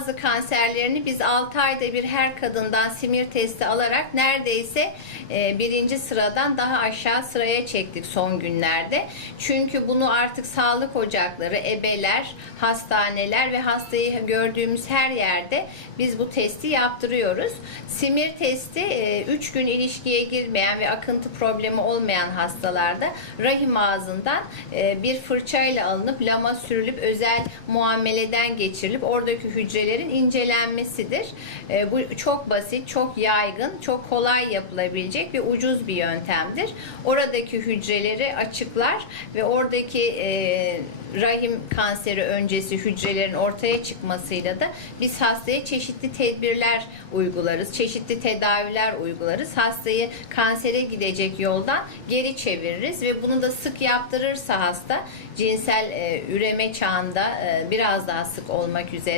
ağzı kanserlerini biz 6 ayda bir her kadından simir testi alarak neredeyse e, birinci sıradan daha aşağı sıraya çektik son günlerde. Çünkü bunu artık sağlık ocakları, ebeler, hastaneler ve hastayı gördüğümüz her yerde biz bu testi yaptırıyoruz. Simir testi 3 gün ilişkiye girmeyen ve akıntı problemi olmayan hastalarda rahim ağzından e, bir fırçayla alınıp lama sürülüp özel muameleden geçirilip oradaki hücrelerin incelenmesidir. E, Bu çok basit, çok yaygın, çok kolay yapılabilecek ve ucuz bir yöntemdir. Oradaki hücreleri açıklar ve oradaki e, rahim kanseri öncesi hücrelerin ortaya çıkmasıyla da biz hastaya çeşitli tedbirler uygularız, çeşitli tedaviler uygularız. Hastayı kansere gidecek yoldan geri çeviririz ve bunu da sık yaptırırsa hasta cinsel e, üreme çağında e, biraz daha sık olmak üzere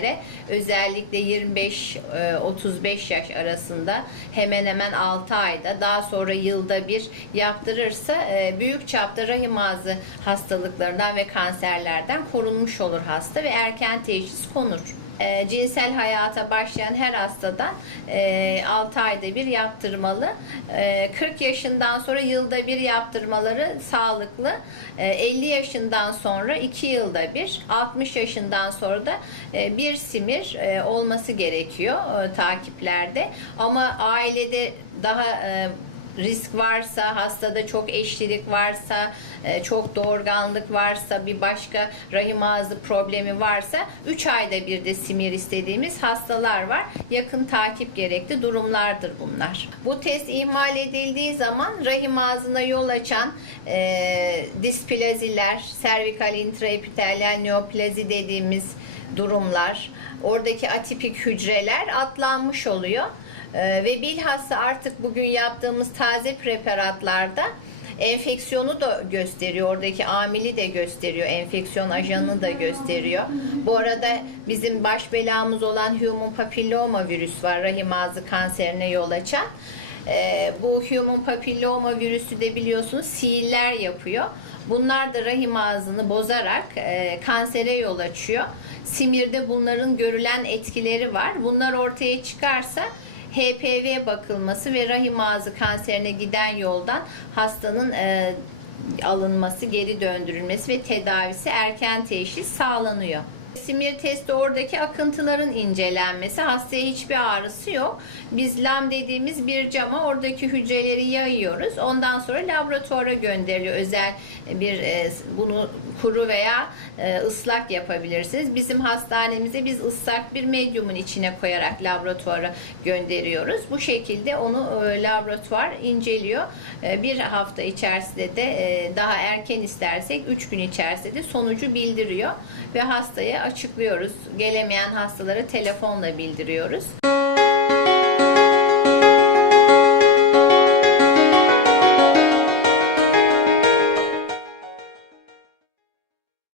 özellikle 25-35 yaş arasında hemen hemen 6 ayda daha sonra yılda bir yaptırırsa e, büyük çapta rahim ağzı hastalıklarından ve kanserlerden korunmuş olur hasta ve erken teşhis konur. E, cinsel hayata başlayan her hastadan e, 6 ayda bir yaptırmalı. E, 40 yaşından sonra yılda bir yaptırmaları sağlıklı. E, 50 yaşından sonra 2 yılda bir, 60 yaşından sonra da e, bir simir e, olması gerekiyor e, takiplerde. Ama ailede daha e, risk varsa, hastada çok eşlilik varsa, e, çok doğurganlık varsa, bir başka rahim ağzı problemi varsa 3 ayda bir de simir istediğimiz hastalar var. Yakın takip gerekli durumlardır bunlar. Bu test ihmal edildiği zaman rahim ağzına yol açan e, displaziler, servikal intraepitelyal neoplazi dediğimiz durumlar, oradaki atipik hücreler atlanmış oluyor. Ee, ve bilhassa artık bugün yaptığımız taze preparatlarda enfeksiyonu da gösteriyor. Oradaki amili de gösteriyor. Enfeksiyon ajanını da gösteriyor. Bu arada bizim baş belamız olan human papilloma virüs var. Rahim ağzı kanserine yol açan. Ee, bu human papilloma virüsü de biliyorsunuz sihirler yapıyor. Bunlar da rahim ağzını bozarak e, kansere yol açıyor. Simirde bunların görülen etkileri var. Bunlar ortaya çıkarsa HPV bakılması ve rahim ağzı kanserine giden yoldan hastanın e, alınması, geri döndürülmesi ve tedavisi erken teşhis sağlanıyor. Simir testi oradaki akıntıların incelenmesi. Hastaya hiçbir ağrısı yok. Biz lam dediğimiz bir cama oradaki hücreleri yayıyoruz. Ondan sonra laboratuvara gönderiliyor. Özel bir e, bunu kuru veya e, ıslak yapabilirsiniz. Bizim hastanemize biz ıslak bir medyumun içine koyarak laboratuvara gönderiyoruz. Bu şekilde onu e, laboratuvar inceliyor. E, Bir hafta içerisinde de e, daha erken istersek 3 gün içerisinde de sonucu bildiriyor ve hastaya açıklıyoruz. Gelemeyen hastalara telefonla bildiriyoruz.